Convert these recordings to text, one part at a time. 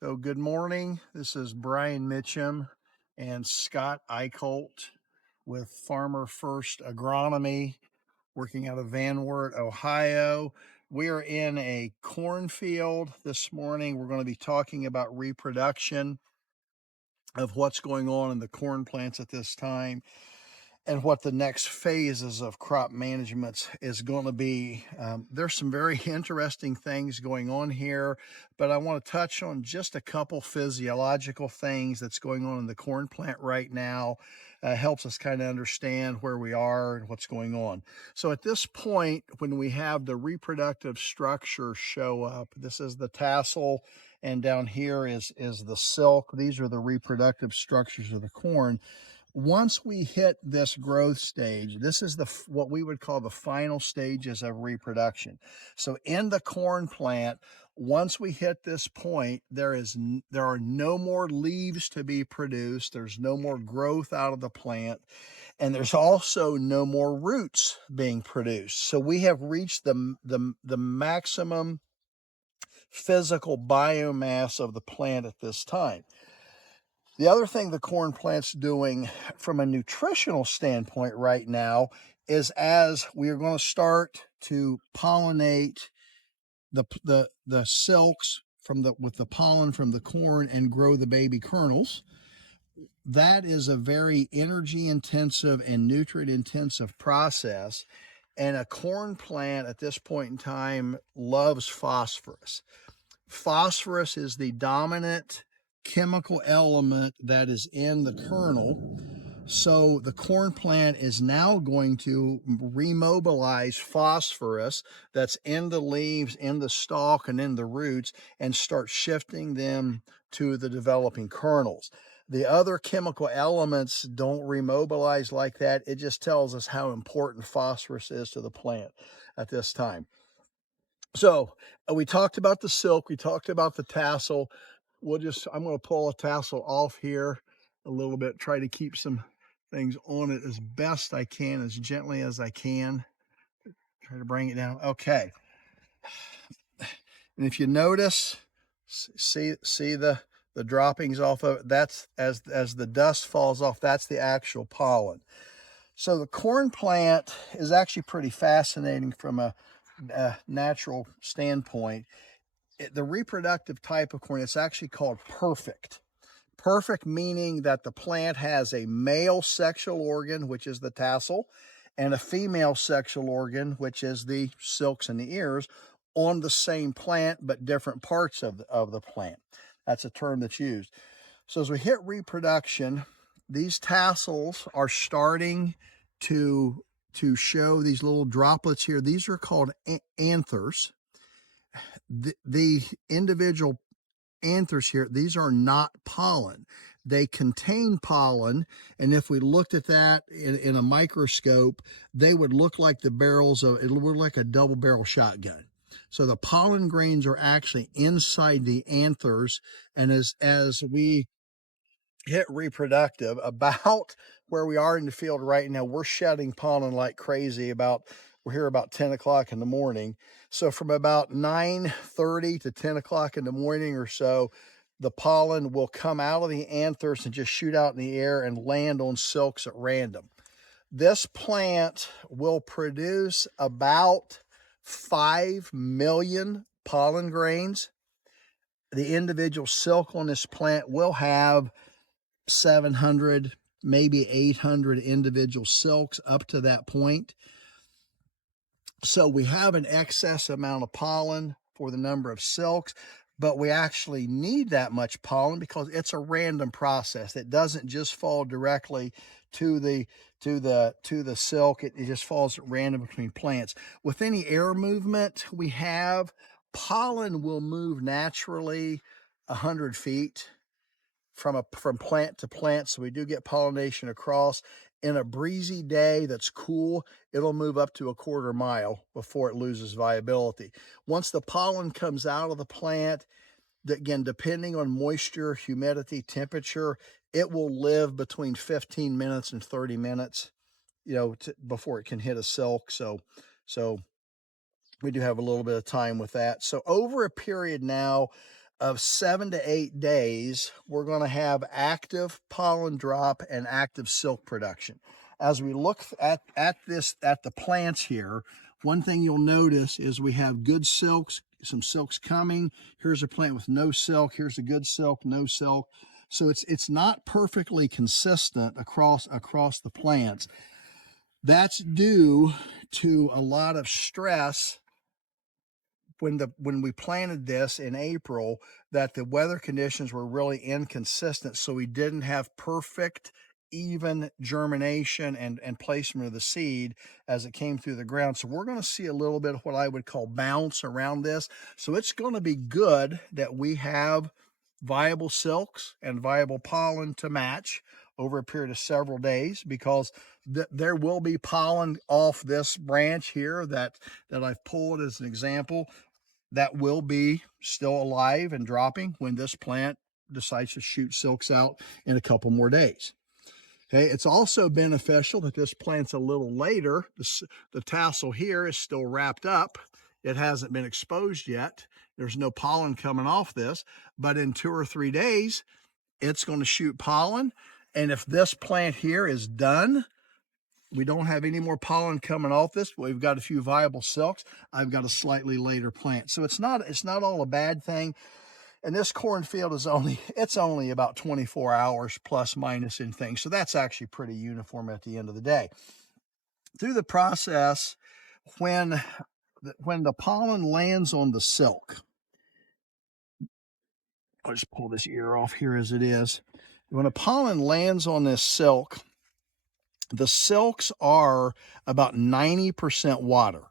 So good morning. This is Brian Mitchum and Scott Eichholt with Farmer First Agronomy, working out of Van Wert, Ohio. We are in a cornfield this morning. We're going to be talking about reproduction of what's going on in the corn plants at this time and what the next phases of crop management is going to be. There's some very interesting things going on here, but I want to touch on just a couple physiological things that's going on in the corn plant right now. Helps us kind of understand where we are and what's going on. So at this point, when we have the reproductive structure show up, this is the tassel, and down here is the silk. These are the reproductive structures of the corn. Once we hit this growth stage, this is what we would call the final stages of reproduction. So in the corn plant, once we hit this point, there are no more leaves to be produced. There's no more growth out of the plant, and there's also no more roots being produced. So we have reached the maximum physical biomass of the plant at this time. The other thing the corn plant's doing from a nutritional standpoint right now is, as we are going to start to pollinate the silks with the pollen from the corn and grow the baby kernels. That is a very energy intensive and nutrient intensive process. And a corn plant at this point in time loves phosphorus. Phosphorus is the dominant chemical element that is in the kernel. So the corn plant is now going to remobilize phosphorus that's in the leaves, in the stalk, and in the roots, and start shifting them to the developing kernels. The other chemical elements don't remobilize like that. It just tells us how important phosphorus is to the plant at this time. So we talked about the silk, we talked about the tassel. I'm going to pull a tassel off here a little bit, try to keep some things on it as best I can, as gently as I can. Try to bring it down. Okay. And if you notice, see the droppings off of it, that's as the dust falls off, that's the actual pollen. So the corn plant is actually pretty fascinating from a natural standpoint. The reproductive type of corn, it's actually called perfect. Perfect meaning that the plant has a male sexual organ, which is the tassel, and a female sexual organ, which is the silks and the ears, on the same plant, but different parts of the plant. That's a term that's used. So as we hit reproduction, these tassels are starting to show these little droplets here. These are called anthers. The individual anthers here, these are not pollen. They contain pollen, and if we looked at that in a microscope, they would look like it would look like a double barrel shotgun. So the pollen grains are actually inside the anthers, and as we hit reproductive, about where we are in the field right now, we're shedding pollen like crazy. We're here about 10 o'clock in the morning. So from about 9:30 to 10 o'clock in the morning or so, the pollen will come out of the anthers and just shoot out in the air and land on silks at random. This plant will produce about 5 million pollen grains. The individual silk on this plant will have 700, maybe 800 individual silks up to that point. So we have an excess amount of pollen for the number of silks, but we actually need that much pollen because it's a random process. It doesn't just fall directly to the silk. It just falls at random between plants. With any air movement we have, pollen will move naturally 100 feet from plant to plant. So we do get pollination across. In a breezy day that's cool, it'll move up to a quarter mile before it loses viability. Once the pollen comes out of the plant, again, depending on moisture, humidity, temperature, it will live between 15 minutes and 30 minutes, before it can hit a silk. So we do have a little bit of time with that. So over a period now of 7 to 8 days, we're going to have active pollen drop and active silk production. As we look at the plants here, one thing you'll notice is we have good silks, some silks coming. Here's a plant with no silk. Here's a good silk, no silk. So it's not perfectly consistent across the plants. That's due to a lot of stress when we planted this in April, that the weather conditions were really inconsistent, so we didn't have perfect even germination and placement of the seed as it came through the ground. So we're going to see a little bit of what I would call bounce around this. So it's going to be good that we have viable silks and viable pollen to match over a period of several days, because there will be pollen off this branch here that I've pulled as an example that will be still alive and dropping when this plant decides to shoot silks out in a couple more days. Okay, it's also beneficial that this plant's a little later. The tassel here is still wrapped up. It hasn't been exposed yet. There's no pollen coming off this, but in 2 or 3 days, it's going to shoot pollen. And if this plant here is done, we don't have any more pollen coming off this. We've got a few viable silks. I've got a slightly later plant. So it's not all a bad thing. And this cornfield is only about 24 hours plus minus in things. So that's actually pretty uniform at the end of the day. Through the process, when the pollen lands on the silk, I'll just pull this ear off here as it is. When the pollen lands on this silk, the silks are about 90% water.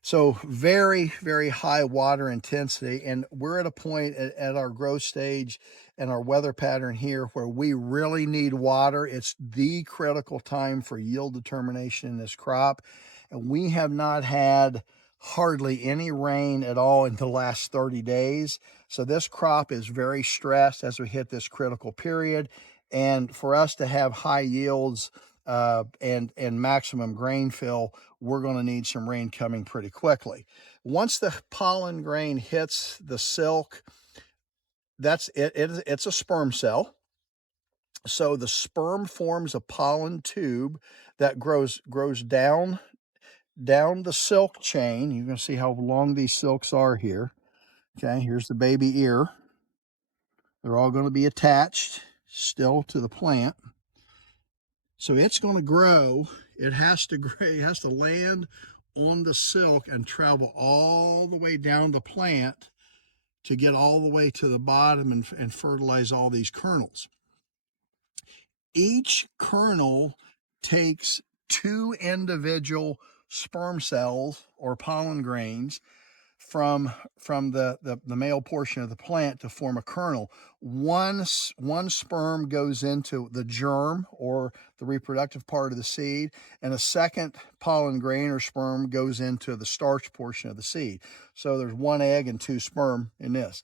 So very, very high water intensity. And we're at a point at our growth stage and our weather pattern here where we really need water. It's the critical time for yield determination in this crop. And we have not had hardly any rain at all in the last 30 days. So this crop is very stressed as we hit this critical period. And for us to have high yields and maximum grain fill, we're going to need some rain coming pretty quickly. Once the pollen grain hits the silk, that's it. It's a sperm cell. So the sperm forms a pollen tube that grows down the silk chain. You're going to see how long these silks are here. Okay, here's the baby ear. They're all going to be attached still to the plant. So it's going to grow. It has to land on the silk and travel all the way down the plant to get all the way to the bottom and fertilize all these kernels. Each kernel takes 2 individual sperm cells or pollen grains from the male portion of the plant to form a kernel. One sperm goes into the germ or the reproductive part of the seed, and a second pollen grain or sperm goes into the starch portion of the seed. So there's 1 egg and 2 sperm in this.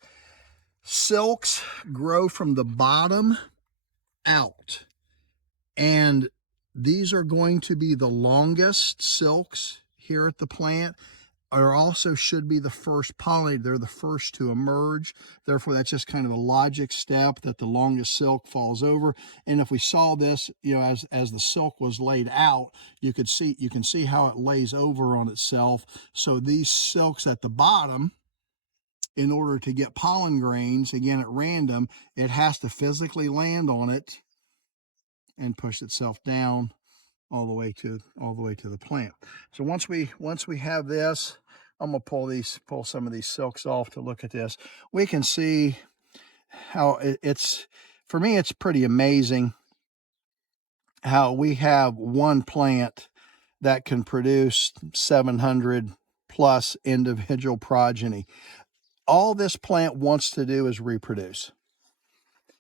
Silks grow from the bottom out, and these are going to be the longest silks here at the plant, or also should be the first pollinated. They're the first to emerge. Therefore, that's just kind of a logic step that the longest silk falls over. And if we saw this, as the silk was laid out, you can see how it lays over on itself. So these silks at the bottom, in order to get pollen grains, again at random, it has to physically land on it and push itself down all the way to the plant. So once we have this, I'm gonna pull some of these silks off to look at this. We can see how for me, it's pretty amazing how we have one plant that can produce 700 plus individual progeny. All this plant wants to do is reproduce.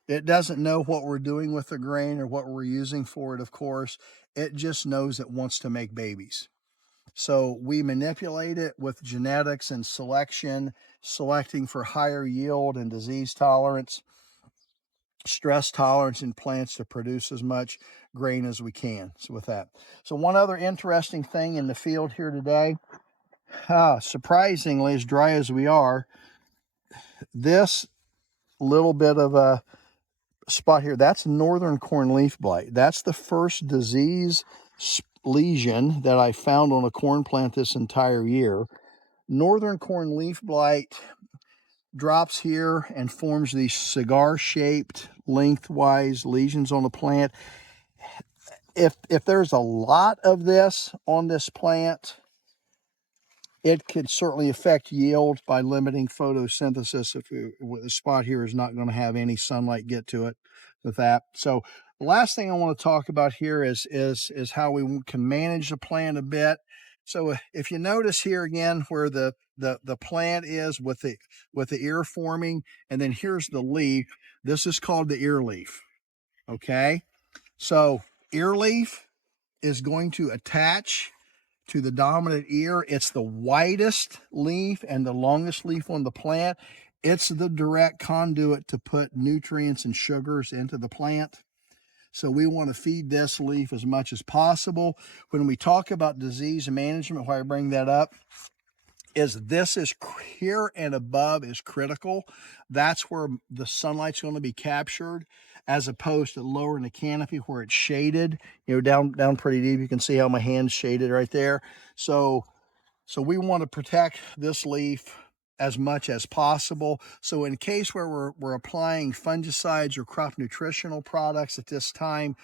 It doesn't know what we're doing with the grain or what we're using for it, of course. It just knows it wants to make babies. So we manipulate it with genetics and selection, selecting for higher yield and disease tolerance, stress tolerance in plants to produce as much grain as we can. So with that. So one other interesting thing in the field here today, surprisingly, as dry as we are, this little bit of a spot here, that's northern corn leaf blight. That's the first disease lesion that I found on a corn plant this entire year. Northern corn leaf blight drops here and forms these cigar-shaped lengthwise lesions on the plant. If there's a lot of this on this plant, it could certainly affect yield by limiting photosynthesis. If the spot here is not going to have any sunlight get to it with that. So the last thing I want to talk about here is how we can manage the plant a bit. So if you notice here again where the plant is with the ear forming, and then here's the leaf. This is called the ear leaf. Okay, so ear leaf is going to attach to the dominant ear. It's the widest leaf and the longest leaf on the plant. It's the direct conduit to put nutrients and sugars into the plant. So we want to feed this leaf as much as possible. When we talk about disease management, why I bring that up is this is here and above is critical. That's where the sunlight's going to be captured, as opposed to lower in the canopy where it's shaded, down pretty deep. You can see how my hand's shaded right there. So we want to protect this leaf as much as possible. So in case where we're applying fungicides or crop nutritional products at this time,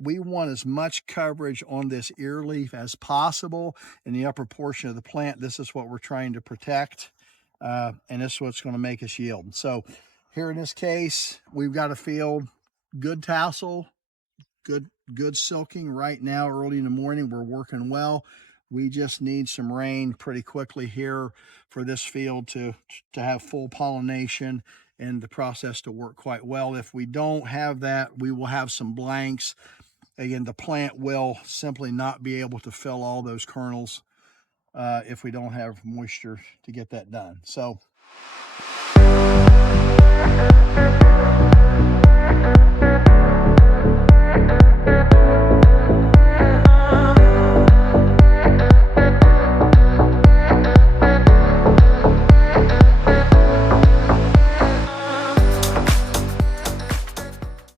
we want as much coverage on this ear leaf as possible in the upper portion of the plant. This is what we're trying to protect, and this is what's going to make us yield. So here in this case, we've got a field, good tassel, good silking right now. Early in the morning, we're working well. We just need some rain pretty quickly here for this field to have full pollination and the process to work quite well. If we don't have that, we will have some blanks. Again, the plant will simply not be able to fill all those kernels if we don't have moisture to get that done. So